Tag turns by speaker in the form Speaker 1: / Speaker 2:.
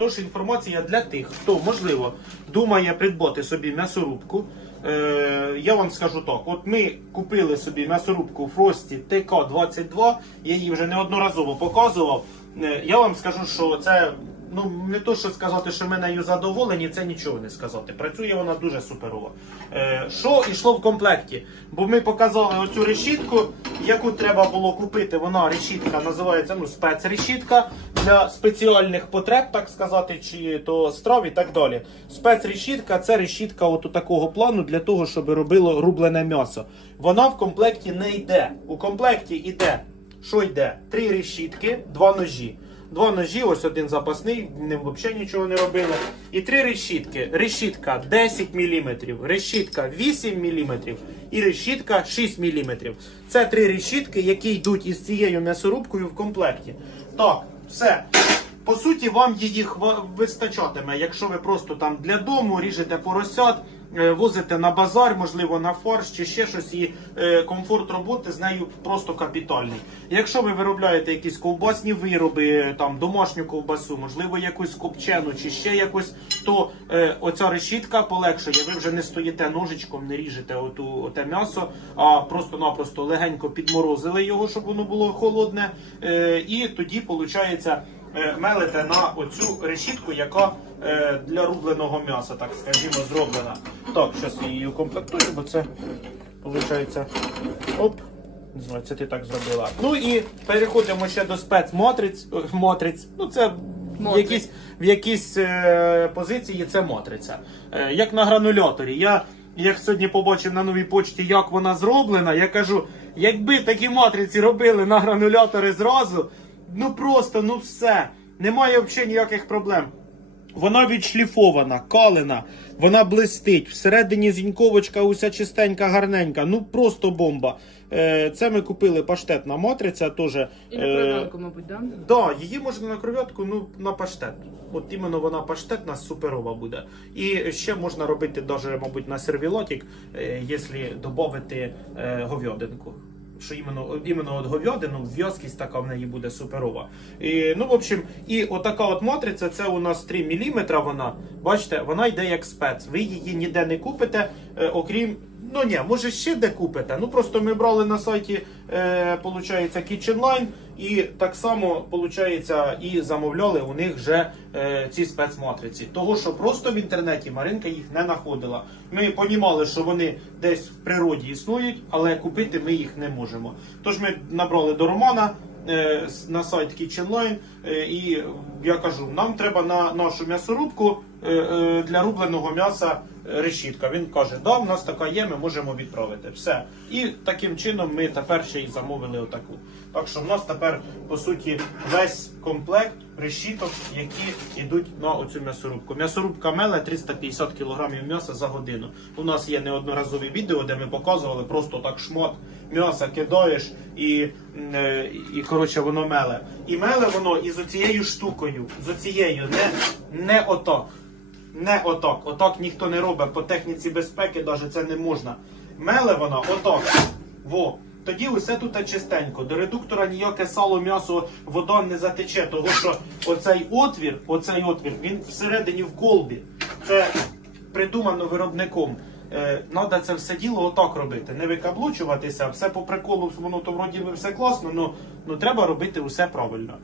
Speaker 1: Тож інформація для тих, хто можливо думає придбати собі м'ясорубку. Е, я вам скажу так: от ми купили собі м'ясорубку в Фрості ТК-22, я її вже неодноразово показував. Е, я вам скажу, що це ну не то, що сказати, що ми нею задоволені, це нічого не сказати. Працює вона дуже суперово. Е, що йшло в комплекті? Бо ми показали оцю решітку, яку треба було купити. Вона решітка називається ну, спецрешітка для спеціальних потреб, так сказати, чи то страв і так далі. Спецрешітка це решітка от такого плану для того, щоб робило рублене м'ясо. Вона в комплекті не йде. У комплекті йде. Що йде? Три решітки, два ножі. Два ножі, ось один запасний, ним взагалі нічого не робили. І три решітки. Решітка 10 мм, решітка 8 мм і решітка 6 мм. Це три решітки, які йдуть із цією м'ясорубкою в комплекті. Так, все. По суті, вам її вистачатиме, якщо ви просто там для дому ріжете поросят, возите на базар, можливо, на фарш чи ще щось, і е, комфорт роботи з нею просто капітальний. Якщо ви виробляєте якісь ковбасні вироби, там домашню ковбасу, можливо, якусь копчену чи ще якусь, то е, оця решітка полегшує. Ви вже не стоїте ножичком, не ріжете оту, оте м'ясо, а просто-напросто легенько підморозили його, щоб воно було холодне. Е, і тоді, виходить, е, мелите на оцю решітку, яка е, для рубленого м'яса, так скажімо, зроблена. Так, зараз я її укомплектую, бо це виходить. Оп. Це ти так зробила. Ну і переходимо ще до спецмотриць. Мотриць. Ну це в якійсь, в якійсь е, позиції це матриця. Е, як на грануляторі. Я як сьогодні побачив на новій почті, як вона зроблена, я кажу, якби такі матриці робили на гранулятори зразу, ну просто, ну все. Немає взагалі ніяких проблем. Вона відшліфована, калена, вона блистить. Всередині зіньковочка уся чистенька, гарненька. Ну просто бомба. Е, це ми купили паштетна матриця теж.
Speaker 2: І на
Speaker 1: е,
Speaker 2: кров'янку, мабуть, да?
Speaker 1: Да, її можна на кров'ятку, ну на паштет. От іменно вона паштетна, суперова буде. І ще можна робити даже, мабуть, на сервілотик, е, якщо додати е, говядинку. Що іменно, іменно от говядину, в'язкість така в неї буде суперова. І, ну, в общем, і отака от матриця, це у нас 3 мм. Вона, бачите, вона йде як спец. Ви її ніде не купите, е, окрім. Ну ні, може ще де купите. Ну просто ми брали на сайті, е, получається, Kitchen і так само, получається, і замовляли у них вже е, ці спецматриці. Того, що просто в інтернеті Маринка їх не знаходила. Ми понімали, що вони десь в природі існують, але купити ми їх не можемо. Тож ми набрали до Романа е, на сайт Kitchen Line, е, і я кажу, нам треба на нашу м'ясорубку е, для рубленого м'яса решітка. Він каже, да, в нас така є, ми можемо відправити. Все. І таким чином ми тепер ще й замовили отаку. Так що в нас тепер, по суті, весь комплект решіток, які йдуть на оцю м'ясорубку. М'ясорубка меле 350 кг м'яса за годину. У нас є неодноразові відео, де ми показували просто так шмат м'яса кидаєш і, е, і коротше воно меле. І меле воно із оцією штукою, з оцією, не, не отак. Не отак. Отак ніхто не робить. По техніці безпеки навіть це не можна. Меле вона отак. Во. Тоді усе тут чистенько. До редуктора ніяке сало, м'ясо, вода не затече, того що оцей отвір, оцей отвір, він всередині в колбі. Це придумано виробником. Надо це все діло отак робити, не викаблучуватися, все по приколу, воно то вроді би все класно, але треба робити усе правильно.